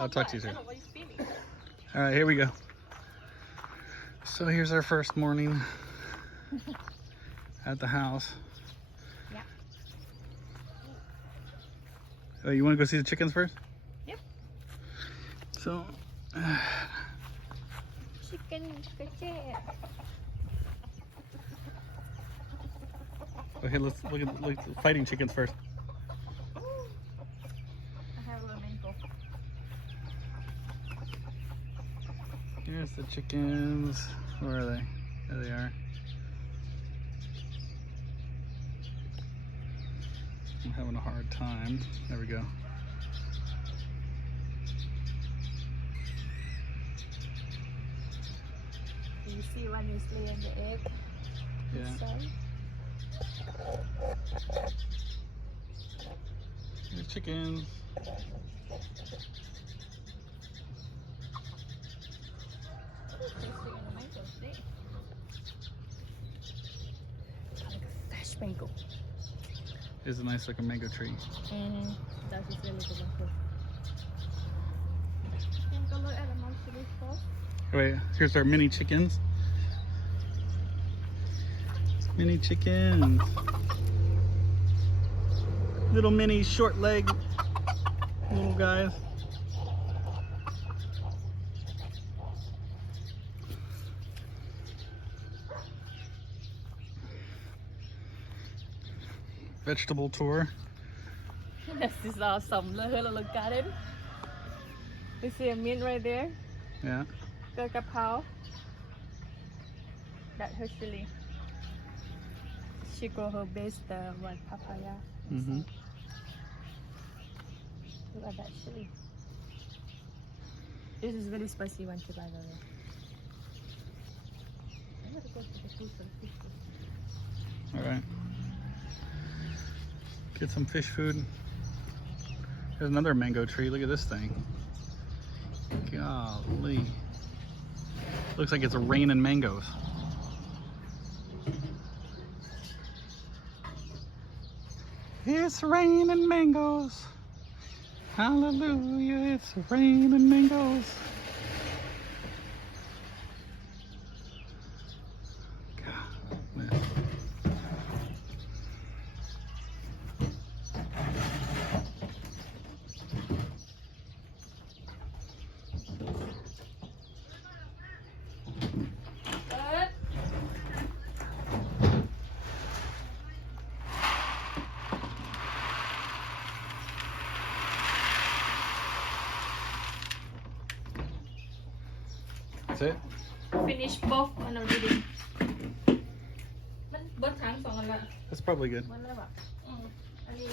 I'll talk to you soon. All right, here we go. So here's our first morning at the house. Yeah. Oh, you want to go see the chickens first? Yep. So. Chicken. Okay, let's look at the fighting chickens first. I have a little mango. Here's the chickens. Where are they? There they are. I'm having a hard time. There we go. You see one is laying the egg. Yeah. Here's chickens. Fresh mango. Here's a nice looking mango tree. That is really good mango. You can look at the monster before. Wait, here's our mini chickens. Mini chickens. Little mini short leg little guys. Vegetable tour. This is awesome. Look at it. You see a mint right there? Yeah. The kapow. That's her chili. She grow her base the one papaya. Mm-hmm. Look at that chili. This is really spicy one too, by the way. I'm gonna go to the food for the fish food. All right. Get some fish food. There's another mango tree. Look at this thing. Golly. Looks like it's raining mangoes. It's raining mangoes. Hallelujah, it's raining mangoes. God, man. That's it? Finish both on a reading. Bớt tháng songละ That's probably good. มันแล้วแบบอันนี้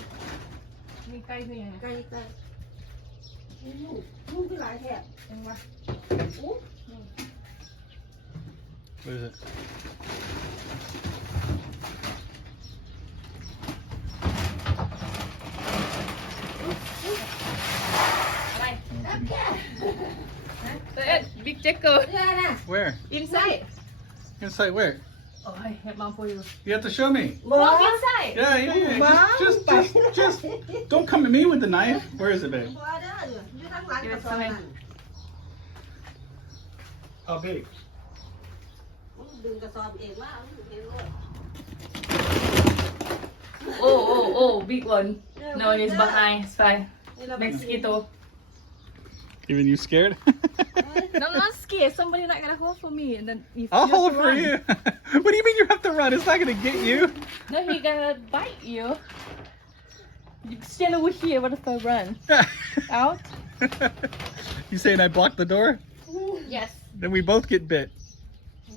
มีไก่คือยังไงไก่ลูกที่หลายแถบยังวะ What is it? Big checker. Where? Inside. Inside where? Oh, I have mom for you. You have to show me. Walk inside. Yeah. Just don't come at me with the knife. Where is it, babe? Give it to me. How big? Oh, big one. No, it's behind. It's fine. Mosquito. Even you scared? No, I'm not scared. Somebody not gonna hold for me, and then if I'll you have hold to for run. you. What do you mean you have to run? It's not gonna get you. No, he gonna bite you. You stand over here. What if I run? Out? You saying I blocked the door? Yes. Then we both get bit.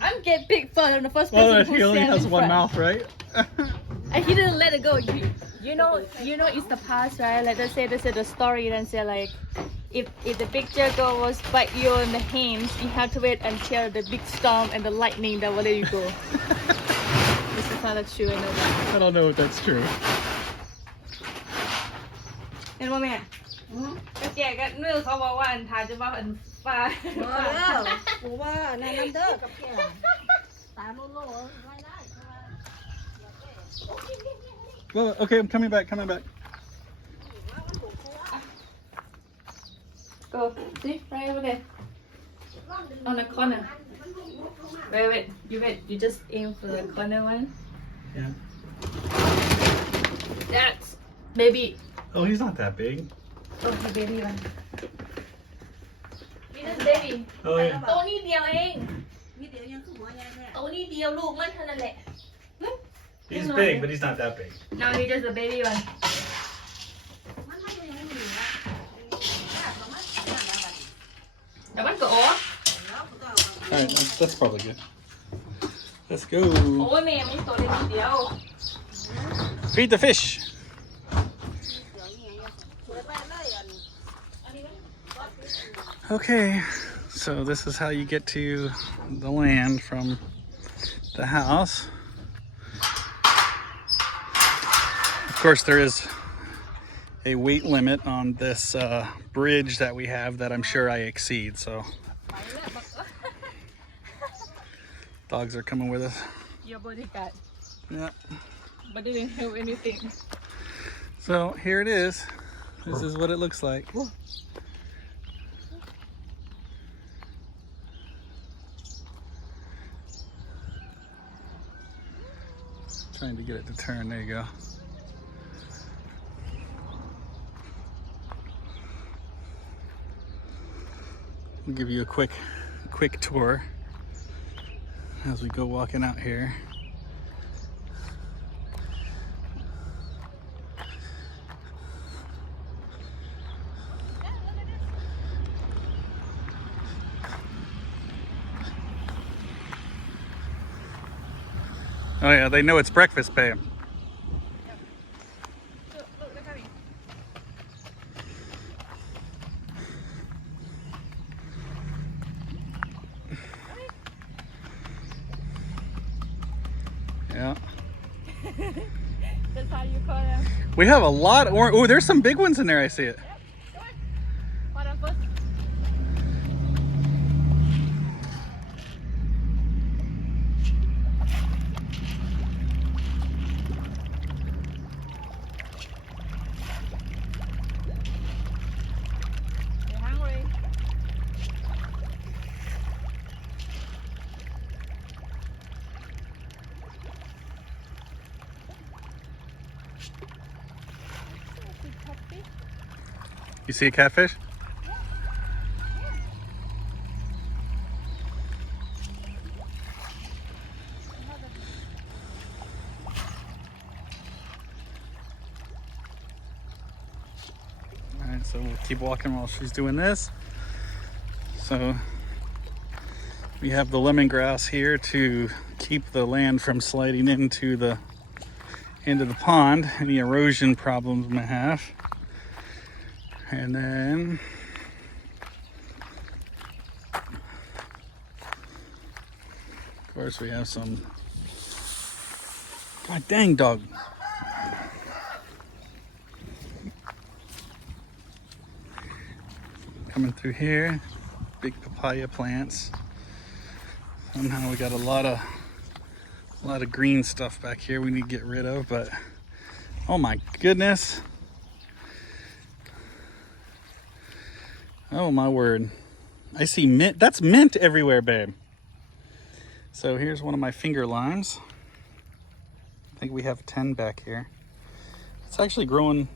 I'm get big fun in the first person Well, who he only stand has in one front. mouth, right? And he didn't let it go. You know, it's the past, right? Like they say the story, then say like, if the big jaguar was bite you in the hands, you have to wait until the big storm and the lightning that will let you go. This is not true, I know that. I don't know if that's true. เห็นว่าแม่ก็แก่ก็เนื้อเขาบอกว่าอันทาจะว่าอันฟ้า กูว่าในน้ำเด้อกับแกตามโลไม่ได้ Well, okay, I'm coming back. Go. See, right over there. On the corner. Wait. You just aim for the corner one. Yeah. That's baby. Oh, he's not that big. Oh, the baby one. This is baby. Oh, yeah. ตัวนี้เดียวเอง มีเดี๋ยวยังคือหัวใหญ่แท้ ตัวนี้เดียวลูกมันเท่านั้นแหละ He's big, but he's not that big. No, he just the baby one. มันไม่ได้ยังไม่มีละยากกว่ามันยากกว่ามัน แต่มันก็โอ้ แล้วก็ต้อง All right, that's probably good. Let's go. โอ้ยแม่มีตัวเล็กนิดเดียว Feed the fish. เดี๋ยวนี้ยังสวยไปเลยอัน Okay, so this is how you get to the land from the house. Of course, there is a weight limit on this bridge that we have that I'm sure I exceed, so dogs are coming with us. Your bodyguard Yeah. but didn't help anything. So here it is. This is what it looks like. Trying to get it to turn. There you go. We'll give you a quick tour as we go walking out here. Oh yeah, they know it's breakfast, babe. Look, they're coming. Yeah. That's how you call them. We have a lot. Oh, there's some big ones in there. I see it. Come on. Hold on first. You're hungry. You see a catfish? All right, so we'll keep walking while she's doing this. So we have the lemongrass here to keep the land from sliding into the pond, any erosion problems we may have. And then of course we have some, god dang dog. Coming through here, big papaya plants. Somehow we got a lot of green stuff back here we need to get rid of, but oh my goodness. Oh my word. I see mint. That's mint everywhere, babe. So here's one of my finger limes. I think we have 10 back here. It's actually growing.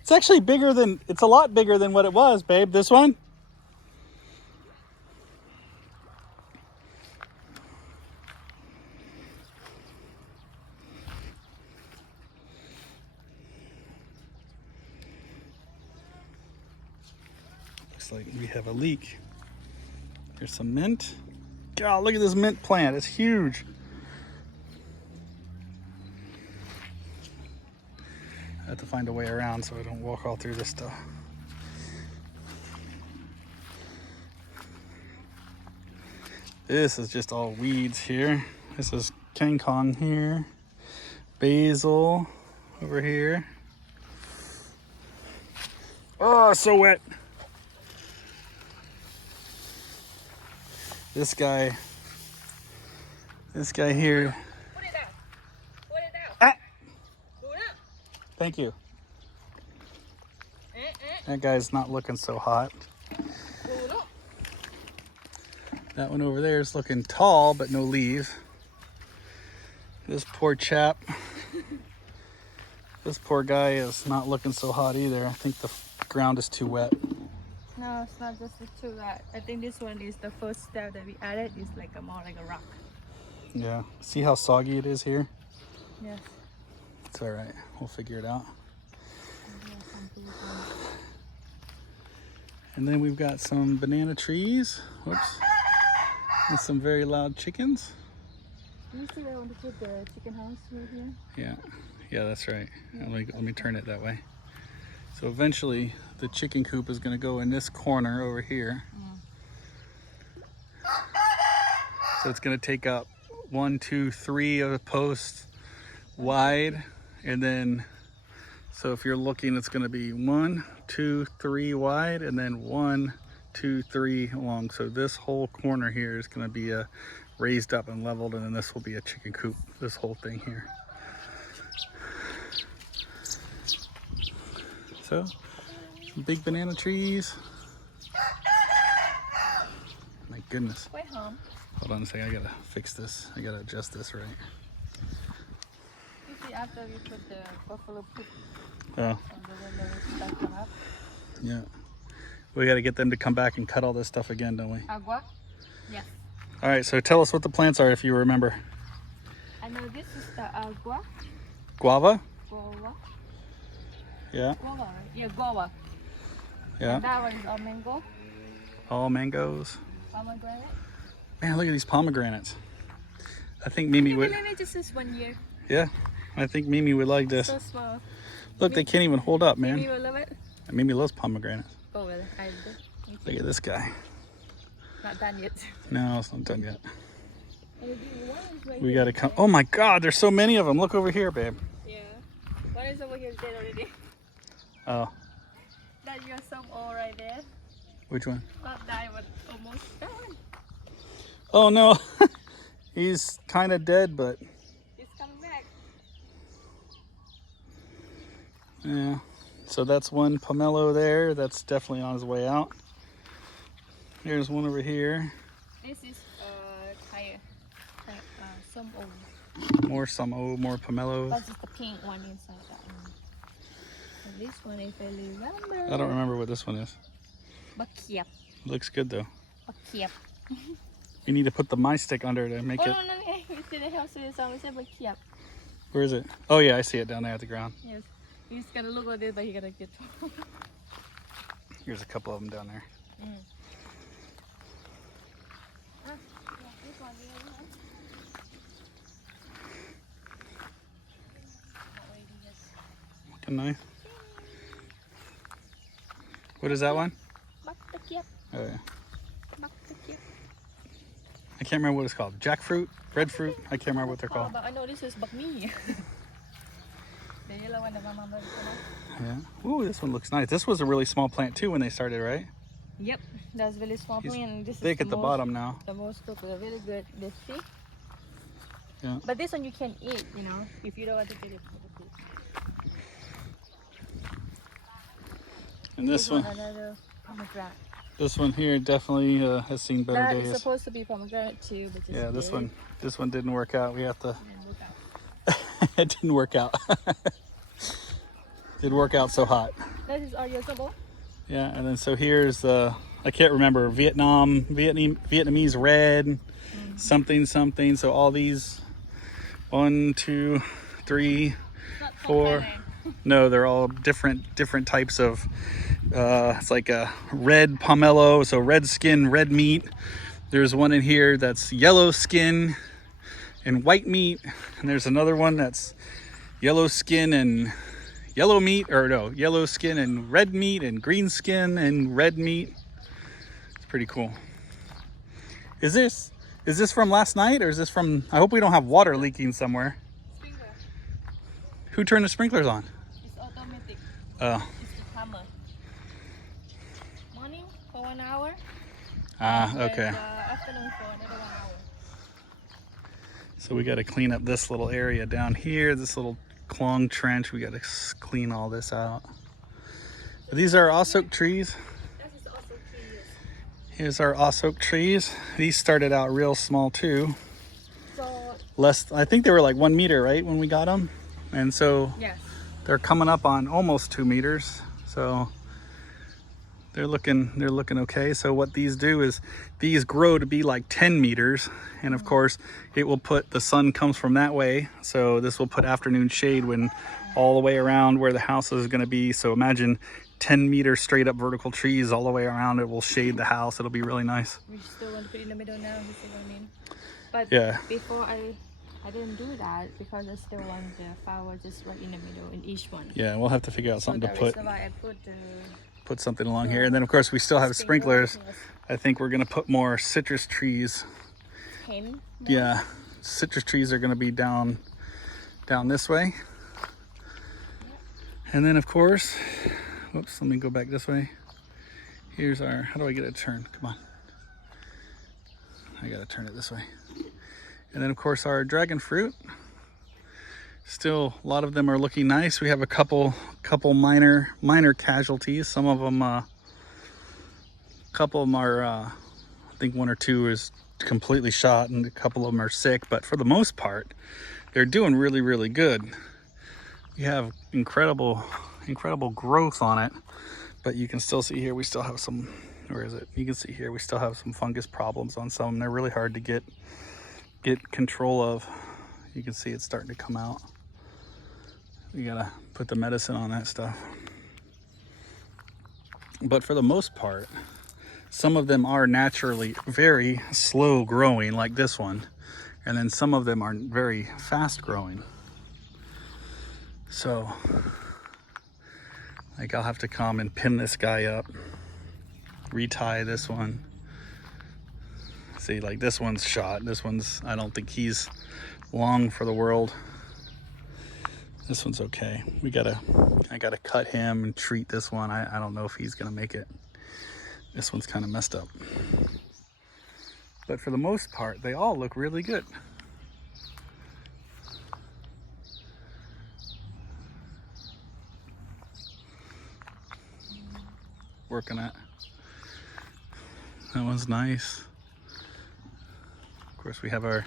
It's actually bigger than, it's a lot bigger than what it was, babe. This one. Looks like we have a leak. There's some mint. God, look at this mint plant. It's huge. I have to find a way around so I don't walk all through this stuff. This is just all weeds here. This is King Kong here. Basil over here. Oh, so wet. This guy here. Put it down. Put it down. Ah, Do it. thank you. That guy's not looking so hot. That one over there is looking tall, but no leaves. This poor chap. This poor guy is not looking so hot either. I think the ground is too wet. No, it's not just the two that. I think this one is the first step that we added. It's like more like a rock. Yeah. See how soggy it is here? Yes. It's all right. We'll figure it out. And then we've got some banana trees. Whoops. And some very loud chickens. You see where I want to put the chicken house right here? Yeah. Yeah, that's right. Let me turn it that way. So eventually the chicken coop is going to go in this corner over here. So it's going to take up 1, 2, 3 of the posts wide, and then so if you're looking, it's going to be 1, 2, 3 wide, and then 1, 2, 3 long. So this whole corner here is going to be raised up and leveled, and then this will be a chicken coop, this whole thing here. So some big banana trees. My goodness. Quite home. Hold on a second, I gotta fix this. I gotta adjust this right. You see after we put the buffalo poop Oh, on the window, stuff come up. yeah. We gotta get them to come back and cut all this stuff again, don't we? Agua? Yes. All right, so tell us what the plants are if you remember. I know this is the agua. Guava? Guava. Yeah, Guava, right? Yeah, guava. yeah. And that one is all mango. All mangoes. Pomegranate. Man, look at these pomegranates. I think Mimi would, Pomegranate just is 1 year. yeah. I think Mimi would like this. So small. Look, they can't even hold up, Maybe man. you will love it. Mimi loves pomegranates. Go with it. I do. Look at this guy. Not done yet. No, it's not done yet. Right We here. gotta come. Oh my God, there's so many of them. Look over here, babe. Yeah. One is over here dead already. Oh, That you're some all right there. which one? Not die, but almost that one. Oh no, he's kind of dead, but It's coming back. yeah. So that's one pomelo there. That's definitely on his way out. There's one over here. This is some old. More more pomelos. That's just the pink one inside that one. And this one, if I remember. I don't remember what this one is. Bakiap. Looks good though. Bakiap. You need to put the my stick under to make Oh it. no, we didn't have to do something. We said bakiap. Where is it? Oh yeah, I see it down there at the ground. Yes. He's gonna look at it, but he gotta get. Here's a couple of them down there. This one, the other one. Looking nice. What is that one? Bakiap. Oh yeah. Bakiap. I can't remember what it's called. Jackfruit, breadfruit. I can't remember what they're Oh, called. but I know this is bakmi. The yellow one, the mama bird. Yeah. Ooh, this one looks nice. This was a really small plant too when they started, right? Yep, that's really small He's plant. This thick is at the most, bottom now. The most look really good. This see? Yeah. But this one you can eat, you know, if you don't want to eat it. And this one, Another pomegranate. this one here definitely has seen better That is days. supposed to be pomegranate too, but Yeah, this one didn't work out. We have to. And look out. It didn't work out. Didn't work out so hot. That is all your symbol. Yeah, and then so here's I can't remember, Vietnamese red, something. So all these, 1, 2, 3, 4. No, they're all different types of. It's like a red pomelo, so red skin, red meat. There's one in here that's yellow skin and white meat, and there's another one that's yellow skin and yellow meat, or no, yellow skin and red meat and green skin and red meat. It's pretty cool. Is this from last night, or is this from? I hope we don't have water leaking somewhere. Sprinkler. Who turned the sprinklers on? It's automatic. Oh. It's the hammer. Morning for 1 hour. Okay. And, afternoon for another 1 hour. So we got to clean up this little area down here, this little clong trench. We got to clean all this out. But these are ossock trees. That is also trees. Here's our oak trees. These started out real small too. So Less, I think they were like 1 meter, right, when we got them, and so yes. they're coming up on almost 2 meters. So they're looking okay. So what these do is these grow to be like 10 meters, and of course it will put, the sun comes from that way, so this will put afternoon shade when all the way around where the house is going to be. So imagine 10 meter straight up vertical trees all the way around. It will shade the house. It'll be really nice. We still want to put it in the middle now, you see what I mean? But Yeah. before I didn't do that because I still want the flower just right in the middle in each one. Yeah, we'll have to figure out So something to that put. is why I put the Put something along here, and then of course we still have sprinklers. Yes. I think we're gonna put more citrus trees. 10. Yeah, citrus trees are gonna be down this way. And then of course, whoops, let me go back this way. Here's our, how do I get it to turn? Come on. I gotta turn it this way. And then of course our dragon fruit. Still, a lot of them are looking nice. We have a couple minor casualties. Some of them, couple of them are, I think 1 or 2 is completely shot, and a couple of them are sick. But for the most part, they're doing really good. We have incredible growth on it, but you can still see here we still have some. Where is it? You can see here we still have some fungus problems on some. They're really hard to get control of. You can see it's starting to come out. We gotta put the medicine on that stuff. But for the most part, some of them are naturally very slow growing, like this one. And then some of them are very fast growing. So, like, I'll have to come and pin this guy up, retie this one. See, like this one's shot. This one's, I don't think he's long for the world. This one's okay. I gotta cut him and treat this one. I don't know if he's gonna make it. This one's kind of messed up. But for the most part, they all look really good. Working at. That one's nice. Of course, we have our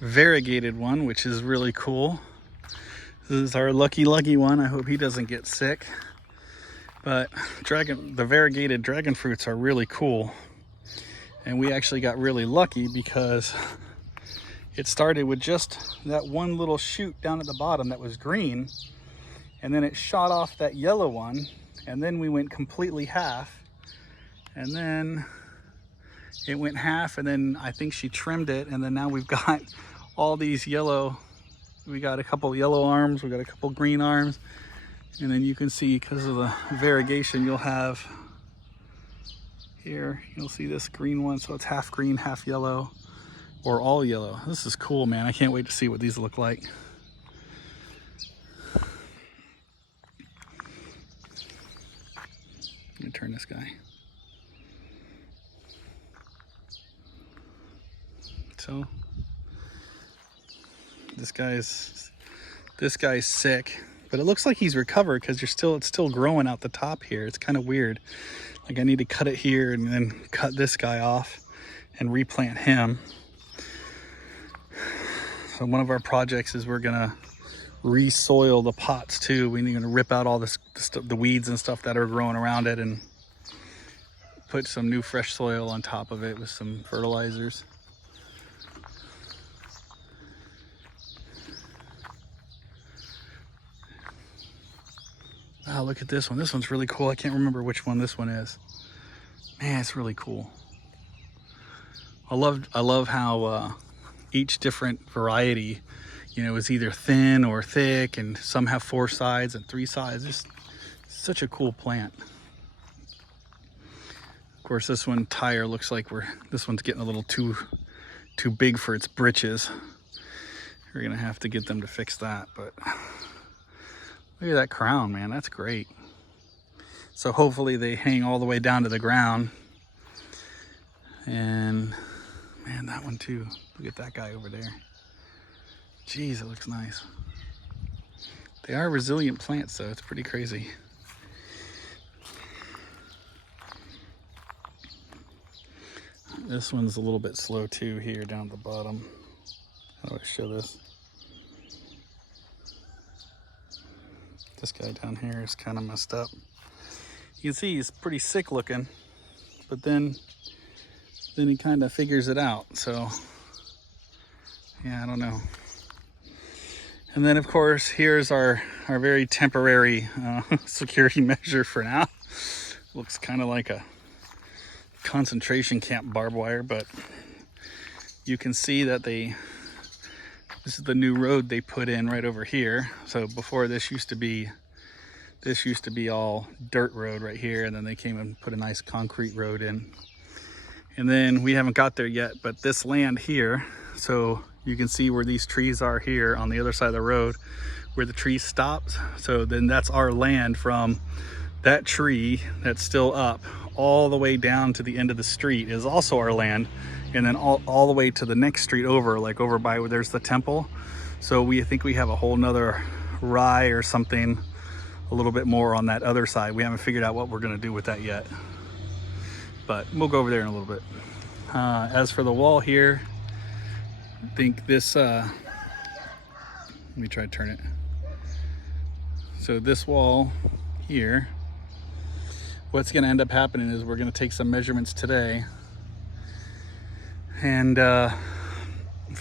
variegated one, which is really cool. This is our lucky one. I hope he doesn't get sick. But the variegated dragon fruits are really cool. And we actually got really lucky because it started with just that one little shoot down at the bottom that was green. And then it shot off that yellow one. And then we went completely half. And then it went half, and then I think she trimmed it. And then now we've got all these yellow. We got a couple yellow arms, we got a couple green arms, and then you can see because of the variegation, you'll have here, you'll see this green one, so it's half green, half yellow, or all yellow. This is cool, man. I can't wait to see what these look like. Let me turn this guy. So this guy's sick, but it looks like he's recovered because it's still growing out the top here. It's kind of weird. Like I need to cut it here and then cut this guy off and replant him. So one of our projects is we're gonna re-soil the pots too. We're gonna rip out all the weeds and stuff that are growing around it and put some new fresh soil on top of it with some fertilizers. Oh, look at this one. This one's really cool. I can't remember which one this one is. Man, it's really cool. I love how each different variety, is either thin or thick, and some have 4 sides and 3 sides. Just such a cool plant. Of course, this one tire looks like this one's getting a little too big for its britches. We're gonna have to get them to fix that, but look at that crown, man. That's great. So hopefully they hang all the way down to the ground. And man, that one too. Look at that guy over there. Jeez, it looks nice. They are resilient plants though. It's pretty crazy. This one's a little bit slow too here down at the bottom. How do I show this? This guy down here is kind of messed up. You can see he's pretty sick looking, but then he kind of figures it out. So yeah, I don't know. And then of course, here's our very temporary security measure for now. Looks kind of like a concentration camp barbed wire, but you can see that this is the new road they put in right over here. So before this used to be all dirt road right here, and then they came and put a nice concrete road in. And then we haven't got there yet, but this land here, so you can see where these trees are here on the other side of the road, where the tree stops. So then that's our land from that tree that's still up all the way down to the end of the street is also our land. And then all the way to the next street over, like over by where there's the temple. So we think we have a whole nother rye or something, a little bit more on that other side. We haven't figured out what we're gonna do with that yet, but we'll go over there in a little bit. As for the wall here, I think this, let me try to turn it. So this wall here, what's gonna end up happening is we're gonna take some measurements today. And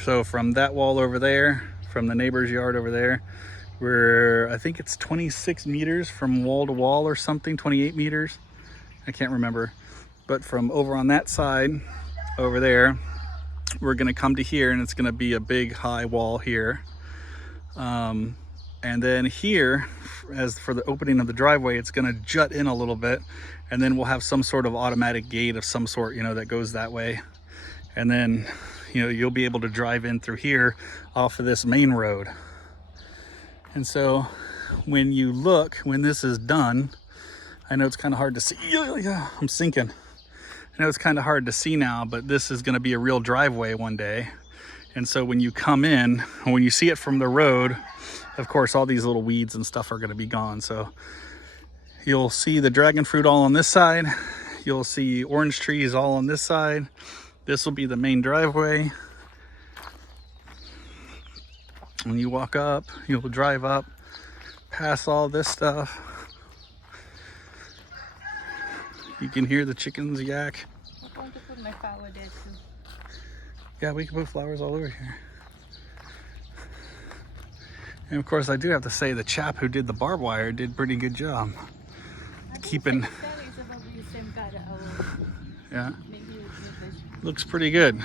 so from that wall over there, from the neighbor's yard over there, I think it's 26 meters from wall to wall or something, 28 meters. I can't remember. But from over on that side, over there, we're gonna come to here, and it's gonna be a big high wall here. And then here, as for the opening of the driveway, it's gonna jut in a little bit, and then we'll have some sort of automatic gate of some sort, that goes that way. And then, you'll be able to drive in through here off of this main road. And so when you look, when this is done, I know it's kind of hard to see. I'm sinking. I know it's kind of hard to see now, but this is going to be a real driveway one day. And so when you come in, when you see it from the road, of course, all these little weeds and stuff are going to be gone. So you'll see the dragon fruit all on this side. You'll see orange trees all on this side. This will be the main driveway. When you walk up, you'll drive up past all this stuff. You can hear the chickens yak. I'm going to put my flower there too. Yeah, we can put flowers all over here. And of course, I do have to say the chap who did the barbed wire did a pretty good job. Keeping. Yeah. Looks pretty good.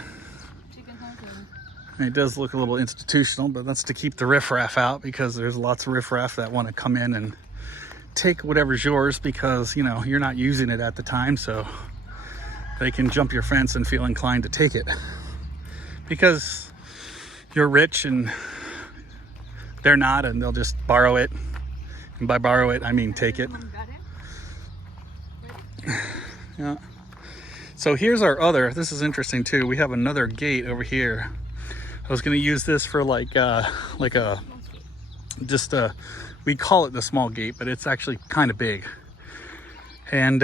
And it does look a little institutional, but that's to keep the riffraff out, because there's lots of riffraff that want to come in and take whatever's yours, because you're not using it at the time, so they can jump your fence and feel inclined to take it because you're rich and they're not, and they'll just borrow it. And by borrow it, I mean take it. Yeah. So here's our other, this is interesting too. We have another gate over here. I was gonna use this for we call it the small gate, but it's actually kind of big. And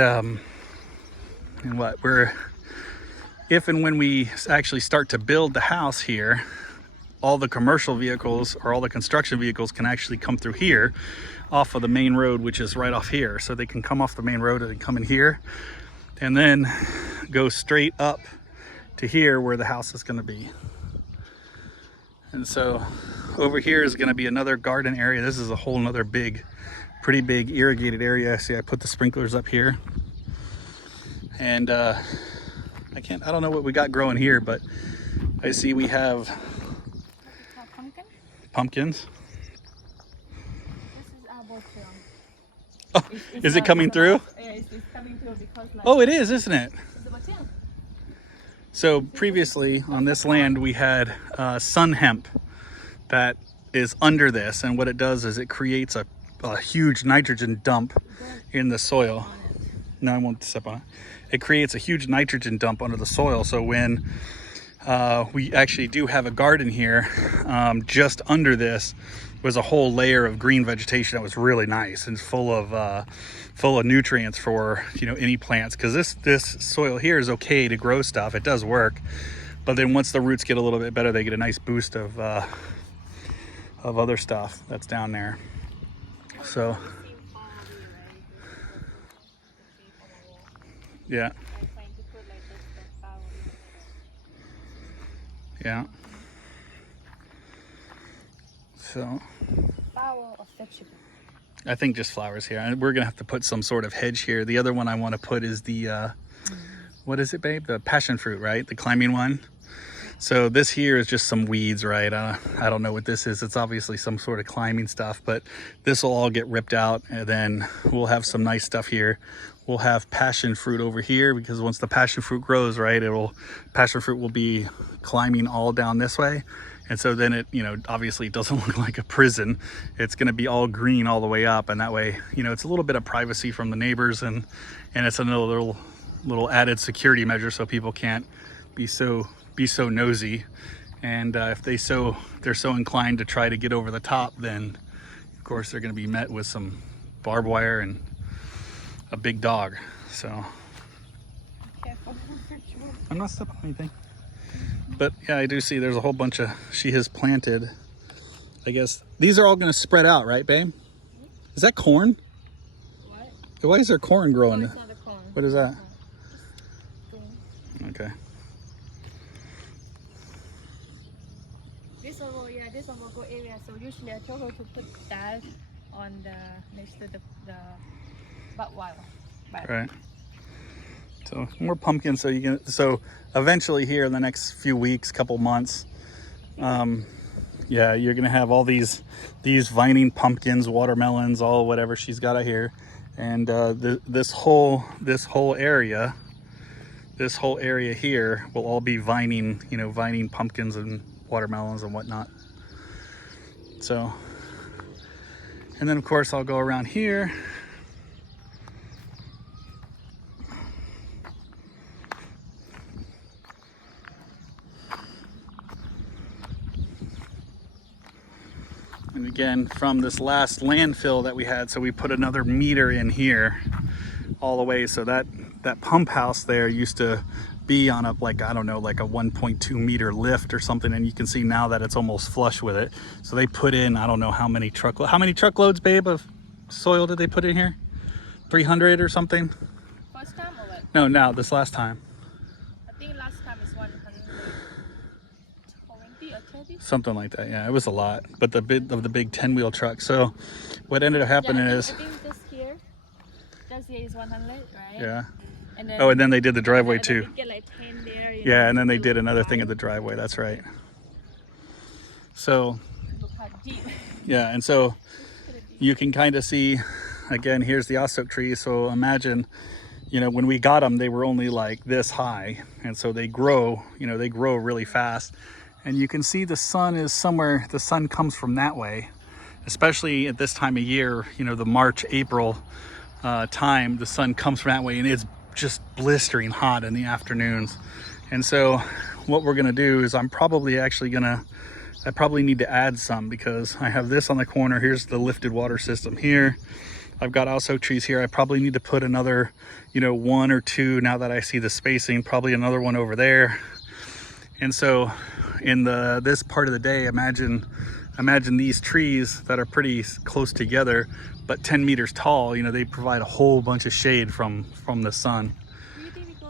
if and when we actually start to build the house here, all the commercial vehicles or all the construction vehicles can actually come through here off of the main road, which is right off here. So they can come off the main road and come in here and then go straight up to here where the house is going to be. And so over here is going to be another garden area. This is a whole nother pretty big irrigated area. See, I put the sprinklers up here, and I don't know what we got growing here, but I see we have pumpkins. This is apple film. Oh, is it coming through? Yeah, it's coming through because Oh, it is, isn't it? it's a batil. So previously on this land we had sun hemp that is under this, and what it does is it creates a huge nitrogen dump in the soil. No, I won't step on it. It creates a huge nitrogen dump under the soil. So when we actually do have a garden here, just under this was a whole layer of green vegetation that was really nice and full of nutrients for, you know, any plants, because this soil here is okay to grow stuff. It does work, but then once the roots get a little bit better, they get a nice boost of other stuff that's down there. So yeah, yeah. So Flower or vegetable? I think just flowers here. And we're gonna have to put some sort of hedge here. The other one I want to put is the what is it, babe? The passion fruit, right? The climbing one. So this here is just some weeds, right? I don't know what this is. It's obviously some sort of climbing stuff, but this will all get ripped out, and then we'll have some nice stuff here. We'll have passion fruit over here, because once the passion fruit grows, right, passion fruit will be climbing all down this way. And so then it, you know, obviously it doesn't look like a prison. It's going to be all green all the way up, and that way, you know, it's a little bit of privacy from the neighbors, and it's another little added security measure, so people can't be so nosy. And if they're so inclined to try to get over the top, then of course they're going to be met with some barbed wire and a big dog. So Careful. I'm not stepping on anything. But yeah, I do see there's a whole bunch of, she has planted, I guess these are all going to spread out, right, babe? Is that corn? What? Why is there corn growing? No, it's not a corn. What is that? Green. Okay. This one will, yeah, this one will go area. So usually I tell her to put that on the next to the butt wire. Right. So more pumpkins. So eventually here in the next few weeks, couple months, yeah, you're gonna have all these vining pumpkins, watermelons, all whatever she's got out here, and this whole area here will all be vining, you know, vining pumpkins and watermelons and whatnot. So, and then of course I'll go around here. And again, from this last landfill that we had, so we put another meter in here all the way. So that pump house there used to be on a, like, I don't know, like a 1.2 meter lift or something. And you can see now that it's almost flush with it. So they put in, I don't know how many truckloads, babe, of soil did they put in here? 300 or something? First time or what? No, now this last time. I think last time is 120 or 30. Something like that, yeah. It was a lot, but the big 10-wheel truck. So what ended up happening Yeah, is, I think this here is 100, right? yeah. And then, Oh, and then they did the driveway and then too. we get like 10 there, Yeah, and then they did another thing at the driveway. That's right. So Look how deep. yeah, and so you can kind of see, again, here's the ossock tree. So imagine, you know, when we got them, they were only like this high, and so they grow, you know, they grow really fast. And you can see the sun is somewhere, the sun comes from that way, especially at this time of year, you know, the March, April time, the sun comes from that way, and it's just blistering hot in the afternoons. And so what we're gonna do is I probably need to add some, because I have this on the corner. Here's the lifted water system here. I've got ossock trees here. I probably need to put another, you know, 1 or 2, now that I see the spacing, probably another one over there. And so in this part of the day, imagine these trees that are pretty close together, but 10 meters tall, you know, they provide a whole bunch of shade from the sun. Do you think we should go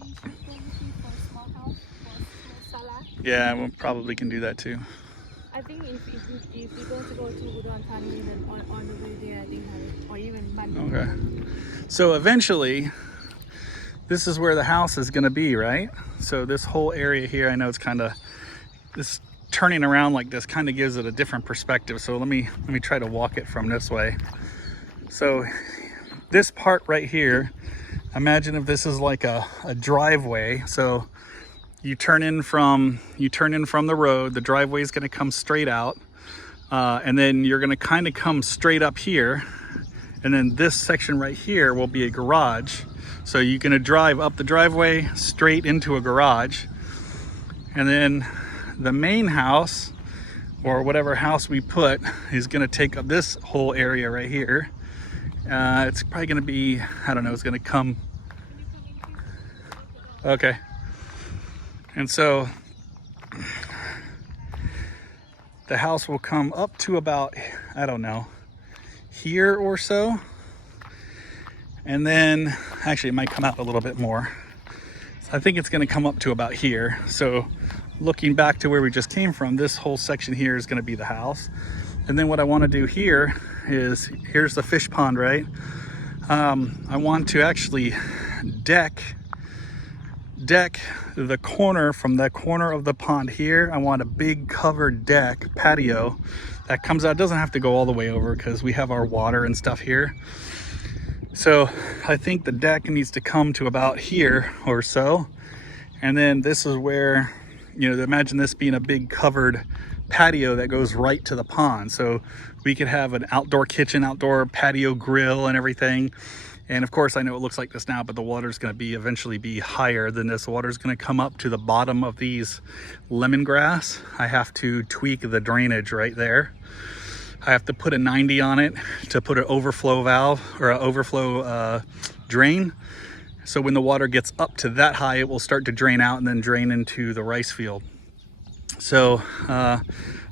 looking for a small house, for a small salad? Yeah, we probably can do that too. I think if you're going to go to Udon Thani, then on the way there, I think, or even Monday. Okay. So eventually, this is where the house is going to be, right? So this whole area here, I know it's kind of, this turning around like this kind of gives it a different perspective. So let me try to walk it from this way. So this part right here, imagine if this is like a driveway. So you turn in from the road, the driveway is going to come straight out, and then you're going to kind of come straight up here, and then this section right here will be a garage. So you're going to drive up the driveway straight into a garage, and then the main house or whatever house we put is going to take up this whole area right here. It's probably going to be, I don't know, it's going to come. Okay. And so the house will come up to about, I don't know, here or so. And then actually it might come out a little bit more. So I think it's going to come up to about here. So looking back to where we just came from, this whole section here is going to be the house. And then what I want to do here is, here's the fish pond, right? I want to actually deck the corner, from the corner of the pond here. I want a big covered deck patio that comes out. It doesn't have to go all the way over because we have our water and stuff here. So I think the deck needs to come to about here or so. And then this is where, you know, imagine this being a big covered patio that goes right to the pond. So we could have an outdoor kitchen, outdoor patio grill and everything. And of course, I know it looks like this now, but the water's going to be eventually be higher than this. The water's going to come up to the bottom of these lemongrass. I have to tweak the drainage right there. I have to put a 90 on it to put an overflow valve or an overflow drain. So when the water gets up to that high, it will start to drain out and then drain into the rice field. So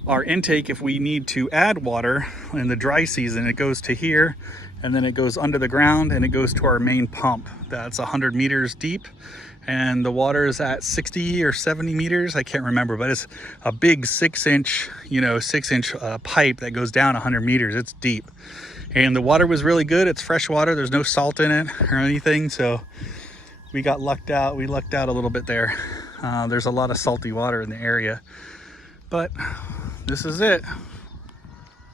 our intake, if we need to add water in the dry season, it goes to here, and then it goes under the ground and it goes to our main pump. That's 100 meters deep. And the water is at 60 or 70 meters. I can't remember, but it's a big 6-inch, you know, 6-inch pipe that goes down 100 meters. It's deep. And the water was really good. It's fresh water. There's no salt in it or anything. So we got lucked out. We lucked out a little bit there. There's a lot of salty water in the area. But this is it.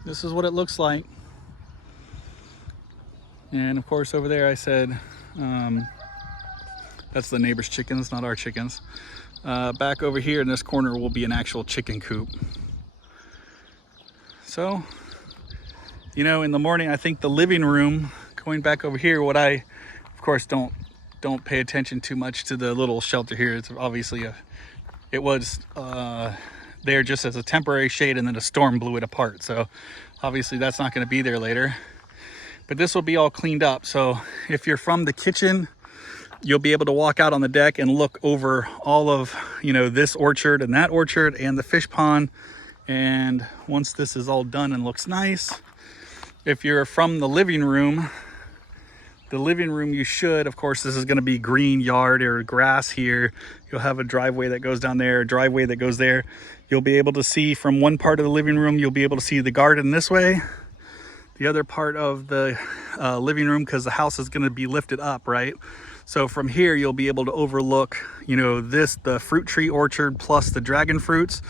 This is what it looks like. And of course over there I said, that's the neighbor's chickens, not our chickens. Back over here in this corner will be an actual chicken coop. So, you know, in the morning, I think the living room, going back over here, what I, of course, don't pay attention too much to the little shelter here. It's obviously it was there just as a temporary shade, and then a storm blew it apart. So obviously that's not going to be there later. But this will be all cleaned up. So if you're from the kitchen, you'll be able to walk out on the deck and look over all of, you know, this orchard and that orchard and the fish pond. And once this is all done and looks nice, if you're from the living room, you should, of course, this is going to be green yard or grass here. You'll have a driveway that goes down there, a driveway that goes there. You'll be able to see from one part of the living room, you'll be able to see the garden this way. The other part of the living room, because the house is going to be lifted up, right? So from here, you'll be able to overlook, you know, the fruit tree orchard plus the dragon fruits.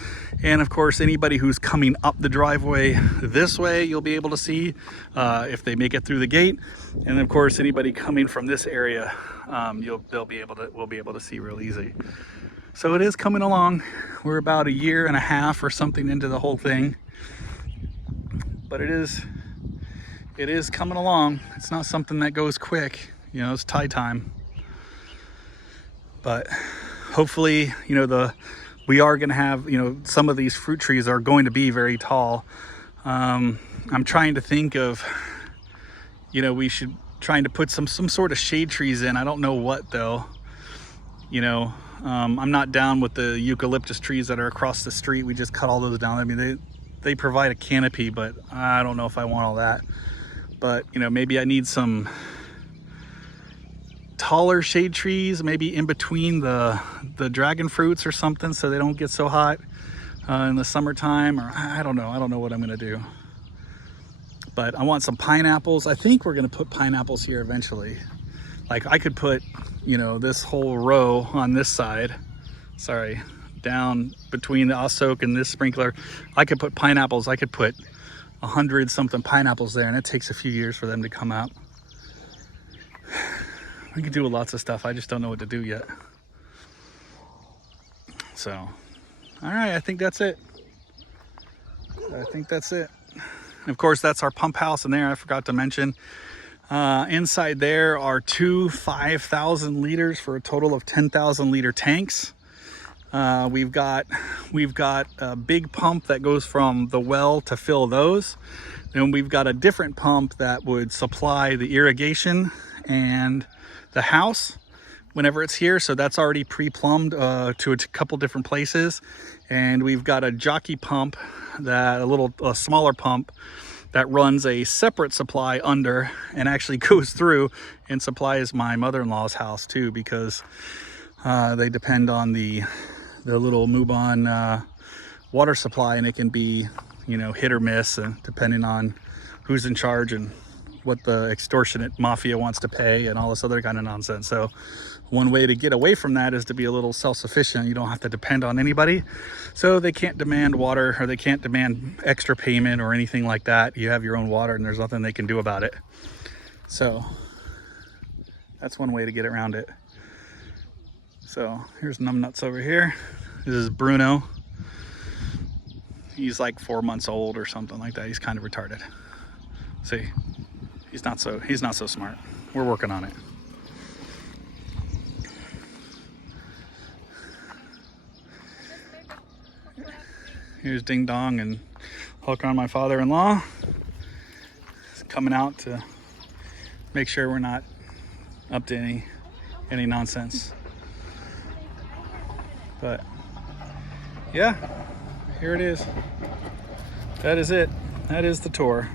And of course, anybody who's coming up the driveway this way, you'll be able to see if they make it through the gate. And of course, anybody coming from this area, we'll be able to see real easy. So it is coming along. We're about 1.5 years or something into the whole thing, but it is coming along. It's not something that goes quick, you know, it's tie time. But hopefully, you know, we are going to have, you know, some of these fruit trees are going to be very tall. I'm trying to think of, you know, trying to put some sort of shade trees in. I don't know what though. You know, I'm not down with the eucalyptus trees that are across the street. We just cut all those down. I mean, they provide a canopy, but I don't know if I want all that. But, you know, maybe I need some taller shade trees, maybe in between the dragon fruits or something, so they don't get so hot in the summertime. Or I don't know what I'm gonna do. But I want some pineapples. I think we're gonna put pineapples here eventually. Like I could put, you know, this whole row on this side, sorry, down between the Ossoak and this sprinkler. I could put pineapples. I could put 100 something pineapples there, and it takes a few years for them to come out. We can do lots of stuff. I just don't know what to do yet. So, all right, I think that's it. And of course, that's our pump house in there. I forgot to mention. Inside there are two 5,000 liters for a total of 10,000 liter tanks. We've got a big pump that goes from the well to fill those. Then we've got a different pump that would supply the irrigation and the house whenever it's here. So that's already pre-plumbed to a couple different places. And we've got a jockey pump, that a smaller pump that runs a separate supply under and actually goes through and supplies my mother-in-law's house too, because they depend on the little Mubon water supply, and it can be, you know, hit or miss, depending on who's in charge and what the extortionate mafia wants to pay and all this other kind of nonsense. So one way to get away from that is to be a little self-sufficient. You don't have to depend on anybody. So they can't demand water, or they can't demand extra payment or anything like that. You have your own water and there's nothing they can do about it. So that's one way to get around it. So here's Numbnuts over here. This is Bruno. He's like 4 months old or something like that. He's kind of retarded. See, he's not so smart. We're working on it. Here's Ding Dong and Hulk on my father-in-law. He's coming out to make sure we're not up to any nonsense. But yeah, here it is. That is it. That is the tour.